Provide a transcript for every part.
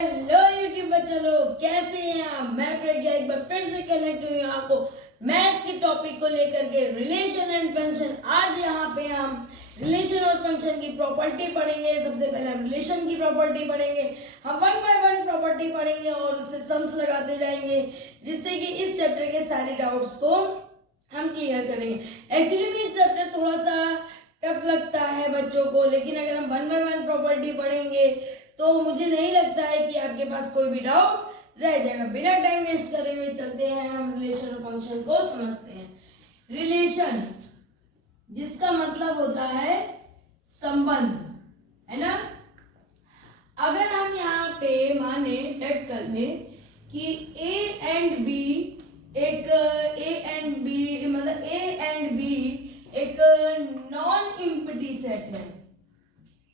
Hello YouTube बच्चे लोग, कैसे हैं आप। मैं प्रज्ञा एक बार फिर से कनेक्ट हुई हूँ आपको मैथ के टॉपिक को लेकर के, रिलेशन एंड फंक्शन। आज यहाँ पे हम रिलेशन और फंक्शन की प्रॉपर्टी पढ़ेंगे। सबसे पहले हम रिलेशन की प्रॉपर्टी पढ़ेंगे, हम वन बाय वन प्रॉपर्टी पढ़ेंगे और उससे सम्स लगाते जाएंगे, जिससे कि इस चैप्टर के सारे डाउट्स को हम क्लियर करेंगे। एक्चुअली भी इस चैप्टर थोड़ा सा टफ लगता है बच्चों को, लेकिन अगर हम वन बाय वन प्रॉपर्टी पढ़ेंगे तो मुझे नहीं लगता है कि आपके पास कोई भी डाउट रह जाएगा। बिना टाइम वेस्ट करे हुए चलते हैं, हम रिलेशन और फंक्शन को समझते हैं। रिलेशन जिसका मतलब होता है संबंध, है ना। अगर हम यहाँ पे माने टाइप कर दें कि ए एंड बी एक नॉन इम्पटी सेट है।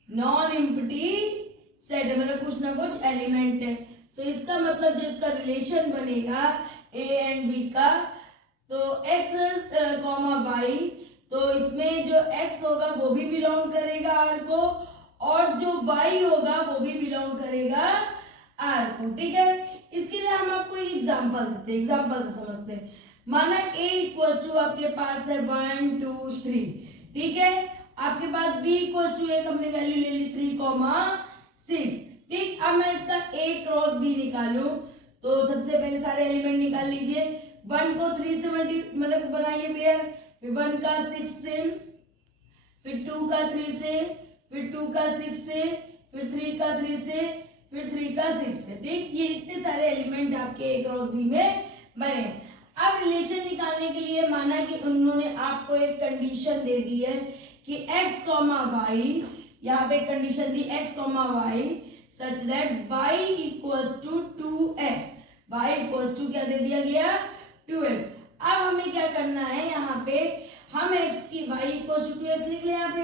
नॉन इम्पटी सेट है मतलब कुछ ना कुछ एलिमेंट है, तो इसका मतलब जो इसका रिलेशन बनेगा ए एंड बी का, तो एक्स कॉमा वाई, तो इसमें जो एक्स होगा वो भी बिलोंग करेगा आर को, और जो वाई होगा वो भी बिलोंग करेगा आर को। ठीक है, इसके लिए हम आपको एक एग्जांपल देते हैं, एग्जांपल से समझते हैं। माना a इक्वल्स टू आपके पास है 1 2 3, ठीक है। आपके पास b इक्वल्स टू एक हमने वैल्यू ले ली 3,6, ठीक। अब मैं इसका a क्रॉस b निकालूं तो सबसे पहले सारे एलिमेंट निकाल लीजिए। 1 को 3 से मतलब बनाइए पेयर, फिर 1 का 6 से, फिर 2 का 3 से, फिर 2 का 6 से, फिर 3 का 3 से, फिर 3 का 6 से, ठीक। ये इतने सारे एलिमेंट आपके a क्रॉस b में बने। अब रिलेशन निकालने के लिए माना कि उन्होंने आपको एक कंडीशन दे दी है कि x कॉमा वाई, यहाँ पे कंडीशन दी x comma y such that y equals to 2x, y equals to क्या दे दिया गया 2x। अब हमें क्या करना है, यहाँ पे हम x की y इक्वल्स टू 2x लिख ले, यहाँ पे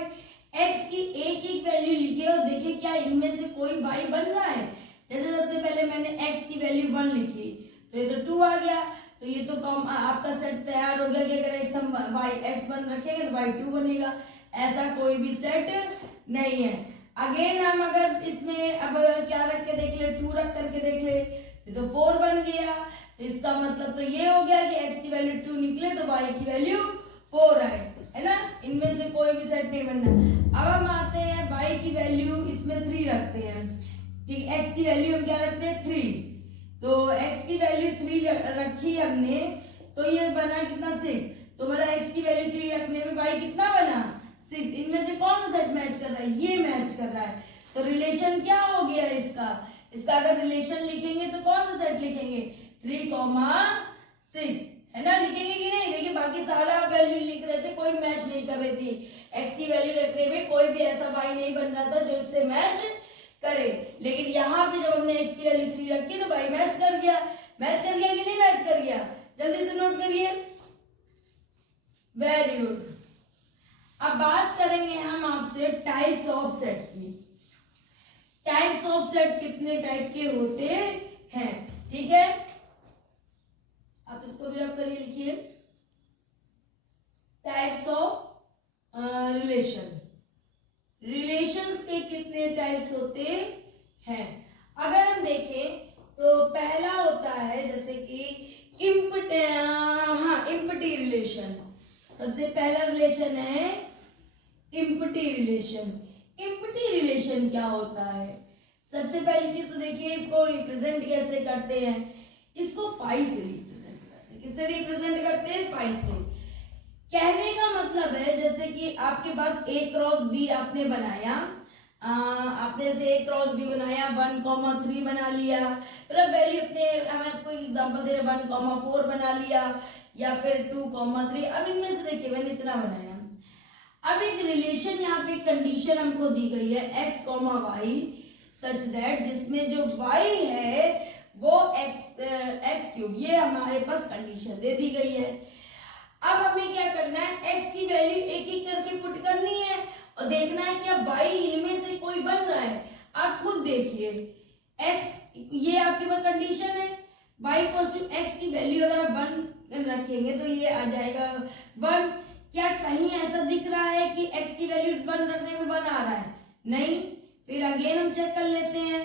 x की एक एक वैल्यू लिखे और देखे क्या इनमें से कोई y बन रहा है। जैसे सबसे पहले मैंने x की वैल्यू 1 लिखी तो ये तो 2 आ गया, तो ये तो आपका सेट तैयार हो गया कि अगर x1 रखेंगे तो y2 बनेगा। ऐसा कोई भी सेट नहीं है। अगेन हम अगर इसमें अब क्या रख के देख ले, 2 रख करके देख ले तो 4 बन गया। तो इसका मतलब तो ये हो गया कि x की वैल्यू 2 निकले तो y की वैल्यू 4 आए, है ना। इनमें से कोई भी सेट नहीं बनना। अब हम आते हैं y की वैल्यू इसमें 3 रखते हैं, ठीक। x की वैल्यू हम क्या रखते हैं 3, तो x की वैल्यू 3 रखी हमने तो ये बना कितना 6, तो मतलब x की वैल्यू 3 रखने में y कितना बना 6। इनमें से कौन सा सेट मैच कर रहा है, ये मैच कर रहा है। तो रिलेशन क्या हो गया इसका अगर रिलेशन लिखेंगे तो कौन सा सेट लिखेंगे 3,6, है ना। लिखेंगे कि नहीं, देखिए बाकी सारा आप वैल्यू लिख रहे थे, कोई मैच नहीं कर रही थी। x की वैल्यू रखने में कोई भी ऐसा y नहीं बन रहा था जो इससे मैच करे, लेकिन यहाँ पे जब हमने x की वैल्यू 3 रखी तो y मैच कर गया। मैच कर गया कि नहीं मैच कर गया, जल्दी से नोट करिए। Very good. अब बात करेंगे हम आपसे टाइप्स ऑफ सेट की। टाइप्स ऑफ सेट कितने टाइप के होते हैं, ठीक है। आप इसको भी रब करिए, लिखिए टाइप्स ऑफ रिलेशन। रिलेशंस के कितने टाइप्स होते हैं। अगर हम देखें तो पहला होता है जैसे कि इम्पटी रिलेशन। सबसे पहला रिलेशन है इम्पटी रिलेशन। इम्पटी रिलेशन क्या होता है, सबसे पहली चीज तो देखिए इसको रिप्रेजेंट कैसे करते हैं। इसको फाई से रिप्रेजेंट करते हैं। किससे रिप्रेजेंट करते हैं, फाई से। कहने का मतलब है जैसे कि आपके पास a क्रॉस b आपने बनाया, आपने से a क्रॉस b बनाया, 1,3 बना लिया, मतलब वैल्यू अपने, हम आपको एग्जांपल दे रहे 1,4 बना लिया या फिर 2,3। अब इनमें से देखिए मैंने इतना बनाया। अब एक रिलेशन यहाँ पे कंडीशन हमको दी गई है x comma y such that जिसमें जो y है वो x क्यूब, ये हमारे पास कंडीशन दे दी गई है। अब हमें क्या करना है, x की वैल्यू एक एक करके पुट करनी है और देखना है क्या y इनमें से कोई बन रहा है। आप खुद देखिए x, ये आपके पास कंडीशन है y इक्वल्स टू x की वैल्यू अगर आप 1 रखेंगे तो ये आ जाएगा 1। क्या कहीं ऐसा दिख रहा है कि x की वैल्यू 1 रखने में 1 आ रहा है, नहीं। फिर अगेन हम चेक कर लेते हैं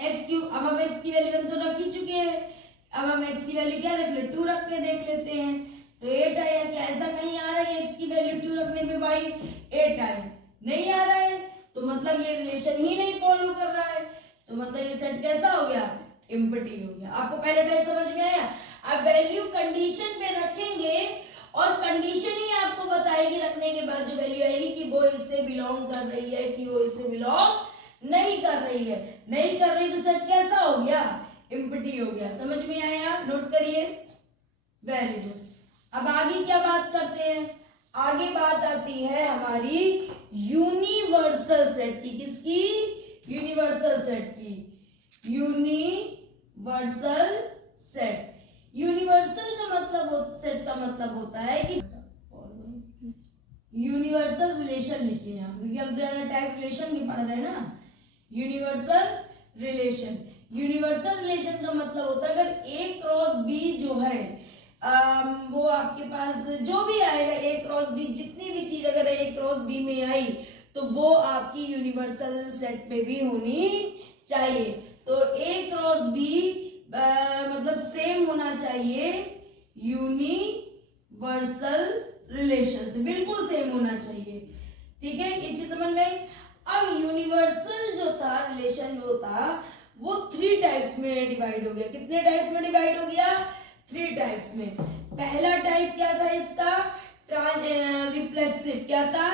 एक्स क्यूब, अब हम एक्स की वैल्यू 1 तो रख ही चुके हैं, अब हम एक्स की वैल्यू क्या रख ले 2 रख के देख लेते हैं, तो 8 आया। क्या ऐसा कहीं आ रहा है कि एक्स की वैल्यू 2 रखने पे भाई 8 आए? नहीं आ रहा है, तो मतलब ये रिलेशन ही नहीं फॉलो कर रहा है, तो मतलब ये सेट कैसा हो गया? एम्प्टी हो गया। आपको पहले टाइप समझ में आया? आप वैल्यू कंडीशन पे रखेंगे और कंडीशन ही आपको बताएगी रखने के बाद जो वैल्यू आएगी कि वो इससे बिलोंग कर रही है कि वो इससे बिलोंग नहीं कर रही है। नहीं कर रही तो सेट कैसा हो गया? एम्प्टी हो गया। समझ में आया? नोट करिए। Very good. अब आगे क्या बात करते हैं? आगे बात आती है हमारी यूनिवर्सल सेट की। किसकी? यूनिवर्सल सेट की। Universal set. यूनिवर्सल का मतलब सेट का मतलब होता है कि यूनिवर्सल रिलेशन लिखिए यहाँ, क्योंकि हम ज्यादा टाइप रिलेशन नहीं पढ़ रहे हैं ना। Universal relation. यूनिवर्सल रिलेशन का मतलब होता है अगर ए क्रॉस बी जो है वो आपके पास जो भी आएगा ए क्रॉस बी, जितनी भी चीज अगर ए क्रॉस बी में आई तो वो आपकी यूनिवर्सल सेट पे भी होनी चाहिए। तो ए क्रॉस बी मतलब सेम होना चाहिए यूनिवर्सल रिलेशन से, बिल्कुल सेम होना चाहिए। ठीक है, ये चीज समझ में आई। अब यूनिवर्सल जो था रिलेशन जो था वो 3 टाइप्स में डिवाइड हो गया। कितने टाइप्स में डिवाइड हो गया? 3 टाइप्स में। पहला टाइप क्या था इसका? रिफ्लेक्सिव। क्या था?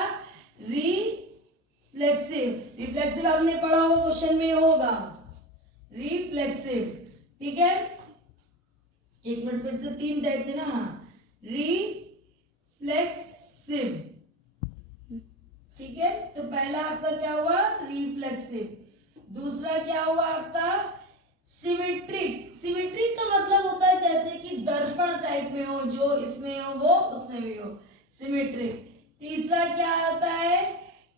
रिफ्लेक्सिव। रिफ्लेक्सिव आपने पढ़ा होगा, क्वेश्चन में होगा रिफ्लेक्सिव। ठीक है, एक मिनट, फिर से 3 टाइप थे ना। हाँ, रिफ्लेक्सिव। ठीक है, तो पहला आपका क्या हुआ? रिफ्लेक्सिव। दूसरा क्या हुआ आपका? सिमेट्रिक। सिमेट्रिक का मतलब होता है जैसे कि दर्पण टाइप में हो, जो इसमें हो वो उसमें भी हो, सिमेट्रिक। तीसरा क्या आता है?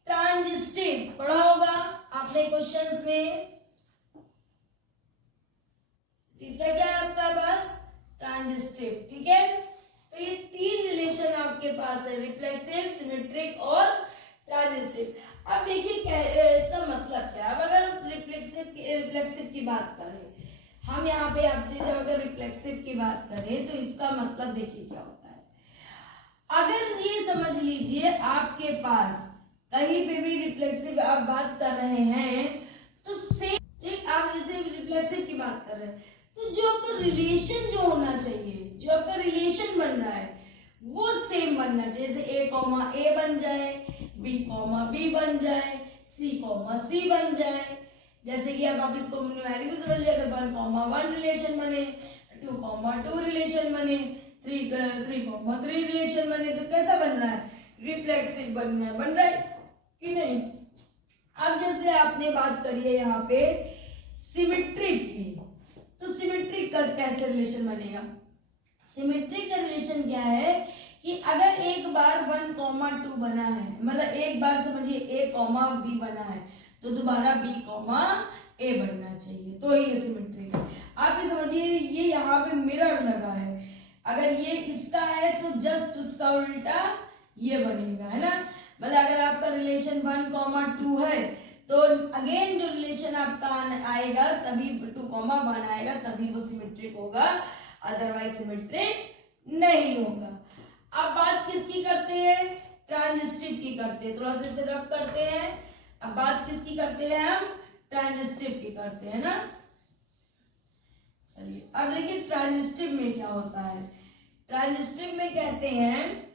ट्रांजिस्टिव। पढ़ा होगा आपने क्वेश्चंस में। तीसरा क्या है आपका पास? ट्रांजिस्टिव। ठीक है, तो ये 3 रिलेशन आपके पास है, रिफ्लेक्सिव, सिमेट्रिक और ट्रांजिस्टिव। अब देखिए इसका मतलब क्या है। अब अगर रिफ्लेक्सिव की बात करें हम यहाँ पे आपसे, जब अगर रिफ्लेक्सिव की बात करें तो इसका मतलब देखिए क्या होता है। अगर ये समझ लीजिए आपके पास कहीं पे भी रिफ्लेक्सिव आप बात कर रहे हैं तो सेम, आप जैसे रिफ्लेक्सिव की बात कर रहे हैं तो जो आपका रिलेशन जो होना चाहिए, जो आपका रिलेशन बन रहा है वो सेम बनना चाहिए। जैसे ए कॉमा ए बन जाए, बी कॉमा बी बन जाए, सी कॉमा सी बन जाए। जैसे कि अब आप इसको न्यूमेरिक भी समझ लिया, अगर 1 कॉमा 1 रिलेशन बने, 2 कॉमा 2 रिलेशन बने, 3 कॉमा 3 रिलेशन बने, तो कैसा बन रहा है? रिफ्लेक्सिव बन रहा है कि नहीं? अब जैसे आपने बात करी है यहाँ पे सिमेट्रिक की, तो सिमेट्रिक का कैसे रिलेशन बनेगा? सिमेट्रिक का रिलेशन क्या है कि अगर एक बार 1 कॉमा 2 बना है, मतलब एक बार समझिए ए कॉमा बी बना है तो दोबारा बी कॉमा ए बनना चाहिए, तो ये सिमेट्रिक है। आप ये समझिए ये यहाँ पे मिरर लगा है, अगर ये इसका है तो जस्ट उसका उल्टा ये बनेगा, है ना। मतलब अगर आपका रिलेशन 1 कॉमा 2 है तो अगेन जो रिलेशन आपका आएगा तभी 2 कॉमा 1 आएगा, तभी वो सिमेट्रिक होगा, अदरवाइज सिमेट्रिक नहीं होगा। अब बात किसकी करते हैं? ट्रांजिस्टिव की करते हैं। थोड़ा सा इसे रफ करते हैं। अब बात किसकी करते हैं हम? ट्रांजिस्टिव की करते हैं ना। चलिए अब देखिए ट्रांजिस्टिव में क्या होता है। ट्रांजिस्टिव में कहते हैं,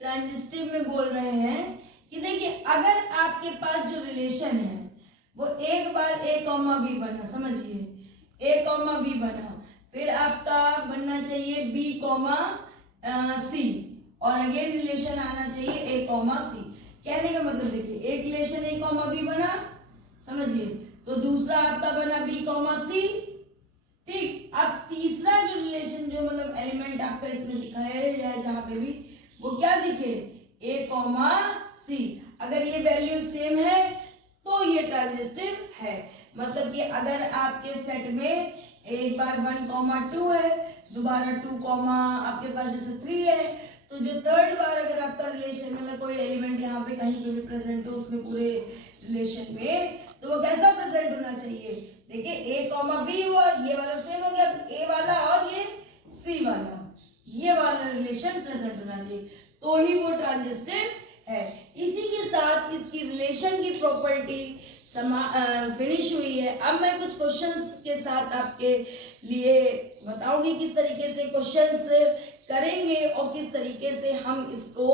ट्रांजिस्टिव में बोल रहे हैं कि देखिए अगर आपके पास जो रिलेशन है वो एक बार ए कॉमा बी बना, समझिए ए कॉमा बी बना, फिर आपका बनना चाहिए बी कॉमा सी, और अगेन रिलेशन आना चाहिए ए कॉमा सी। कहने का मतलब देखिए एक रिलेशन ए कॉमा बी बना, समझिए, तो दूसरा आपका बना बी कॉमा सी। ठीक, अब तीसरा जो रिलेशन जो मतलब एलिमेंट आपका इसमें दिखा है या जहां पे भी, वो क्या दिखे? ए कॉमा सी। अगर ये वैल्यू सेम है तो ये ट्रांजिस्टिव है। मतलब कि अगर आपके सेट में एक बार 1 कॉमा 2 है, दोबारा 2 कॉमा आपके पास जैसे 3 है, तो जो थर्ड बार अगर आपका रिलेशन मतलब कोई एलिमेंट यहाँ पे कहीं पे भी प्रेजेंट हो उसमें पूरे रिलेशन में, तो तो वो कैसा प्रेजेंट होना चाहिए? देखिए ए कॉमा बी हुआ, ये वाला सेम हो गया, ए वाला और ये सी वाला, ये वाला रिलेशन प्रेजेंट होना चाहिए, तो ही वो ट्रांजिस्टिव है। इसी के साथ इसकी रिलेशन की प्रॉपर्टी फिनिश हुई है। अब मैं कुछ क्वेश्चंस के साथ आपके लिए बताऊंगी किस तरीके से क्वेश्चंस करेंगे और किस तरीके से हम इसको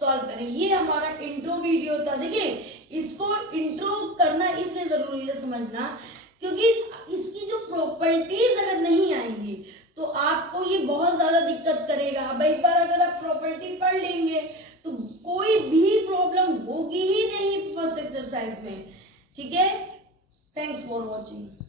सॉल्व करेंगे। ये हमारा इंट्रो वीडियो था। देखिए इसको इंट्रो करना इसलिए जरूरी है समझना, क्योंकि इसकी जो प्रॉपर्टीज अगर नहीं आएंगी तो आपको ये बहुत ज्यादा दिक्कत करेगा। अब एक बार अगर आप प्रॉपर्टी पढ़ लेंगे तो कोई भी प्रॉब्लम होगी ही नहीं फर्स्ट एक्सरसाइज में। ठीक है, थैंक्स फॉर वॉचिंग।